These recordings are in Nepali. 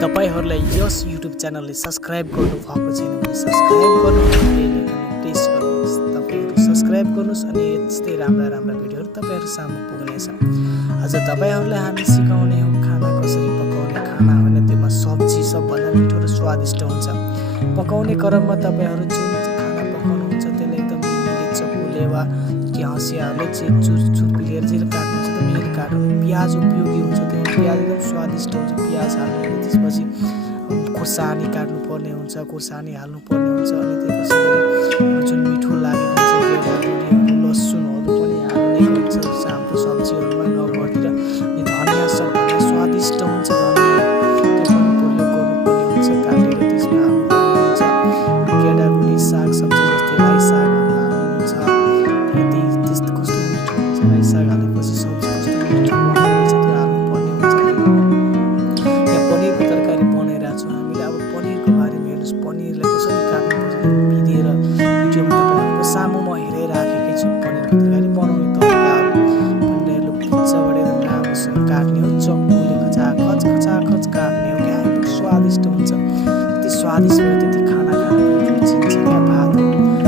तपाईहरुलाई यस YouTube च्यानलले सब्स्क्राइब गर्नु भएको छैन भने सब्स्क्राइब गर्नुहोस्, बेल आइकन प्रेस गर्नुहोस्। तपाईहरु सब्स्क्राइब गर्नुहोस् अनि यस्तै राम्रा भिडियोहरु तपाईहरु सामु पुग्नेछ। आज तपाईहरुलाई हामी सिकाउने हौ खाना कसरी पकाउने। खाना भने त्यसमा सब्जी सबभन्दा मिठो र स्वादिष्ट हुन्छ। पकाउने क्रममा तपाईहरु जुन खाना पकाउनुहुन्छ त्यसले एकदम मिहिन चकुले वा कि हँसियाले छुर्पिलेर जेल काट्नुहुन्छ त मिहिन काट्नु। प्याज उपयोगी हुन्छ, त्यो प्याज एकदम स्वादिष्ट हुन्छ। प्याज हाल्नु, त्यसपछि खुर्सानी काट्नु पर्ने हुन्छ, खुर्सानी हाल्नु पर्ने हुन्छ अनि त्यसपछि जुन मिठो लागेको हुन्छ गेडागुडी लसुनहरु पनि हाल्ने गर्छ हाम्रो सब्जीहरुमा नगर्तिर। अनि धनिया सब स्वादिष्ट हुन्छ, धनिया त्यो पनि प्रयोग गर्नुपर्ने हुन्छ काटेर त्यसमा हाल्नुपर्ने हुन्छ। गेडागुडी साग सब्जी जस्तै राई सागहरु हाल्नुहुन्छ, यति त्यस्तो कस्तो मिठो हुन्छ। राई साग हालेपछि सब्जी कस्तो मिठो हुन्छ त्यो हाल्नुपर्ने हुन्छ। यहाँ पनिरको तरकारी बनाइरहेको छु हामीले। अब पनिरको बारेमा हेर्नुस्, पनिरलाई कसरी काट्नुपर्छ भिडियो तपाईँहरूको सामुमा हेराइराखेकै छु। पनिरको तरकारी बनाउने तरिकाहरू पनिरहरू पिज्जाबाट एकदम राम्रोसँग काट्ने हो, चक्कुले खचाखच काट्ने हो। क्या स्वादिष्ट हुन्छ, त्यति स्वादिष्ट भयो त्यति खाना खानु रुचिन्छ क्या। भात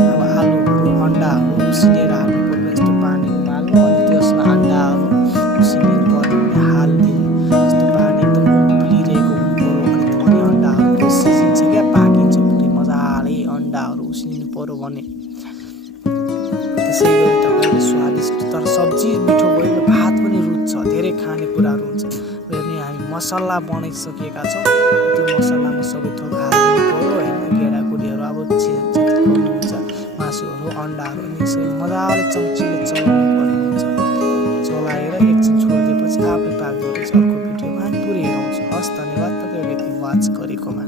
अब आलुहरू अन्डाहरू उसिनेर हाल्नु पर्ने, यस्तो पानी उमाल्नु अनि त्यसमा अन्डाहरू उसिनिनु पर्ने हालिदिनु। यस्तो पानी एकदम उब्लिरहेको हुनुपर्यो अनि अन्डाहरू सिझिन्छ क्या, पाकिन्छ पुरै मजाले। अन्डाहरू उसिनिनु पर्यो भने त्यसै गरी तपाईँले स्वादिष्ट तर सब्जी मिठो भयो भने भात पनि रुच्छ, धेरै खाने कुराहरू हुन्छ। हेर्ने हामी मसला बनाइसकेका छौँ, त्यो मसलामा सबै थोक हाल्नु पर्यो होइन। गेडागुडीहरू अब जति गर्नुहुन्छ, मासुहरू अन्डाहरू अनि यसरी मजाले चम्चीले चलाउनु पर्ने हुन्छ। चलाएर एकछिन छोडिदिएपछि आफै पाक्दो रहेछ। अर्को भिडियोमा हामी पुरै हेराउँछौँ। हस्, धन्यवाद तपाईँ यति वाच गरेकोमा।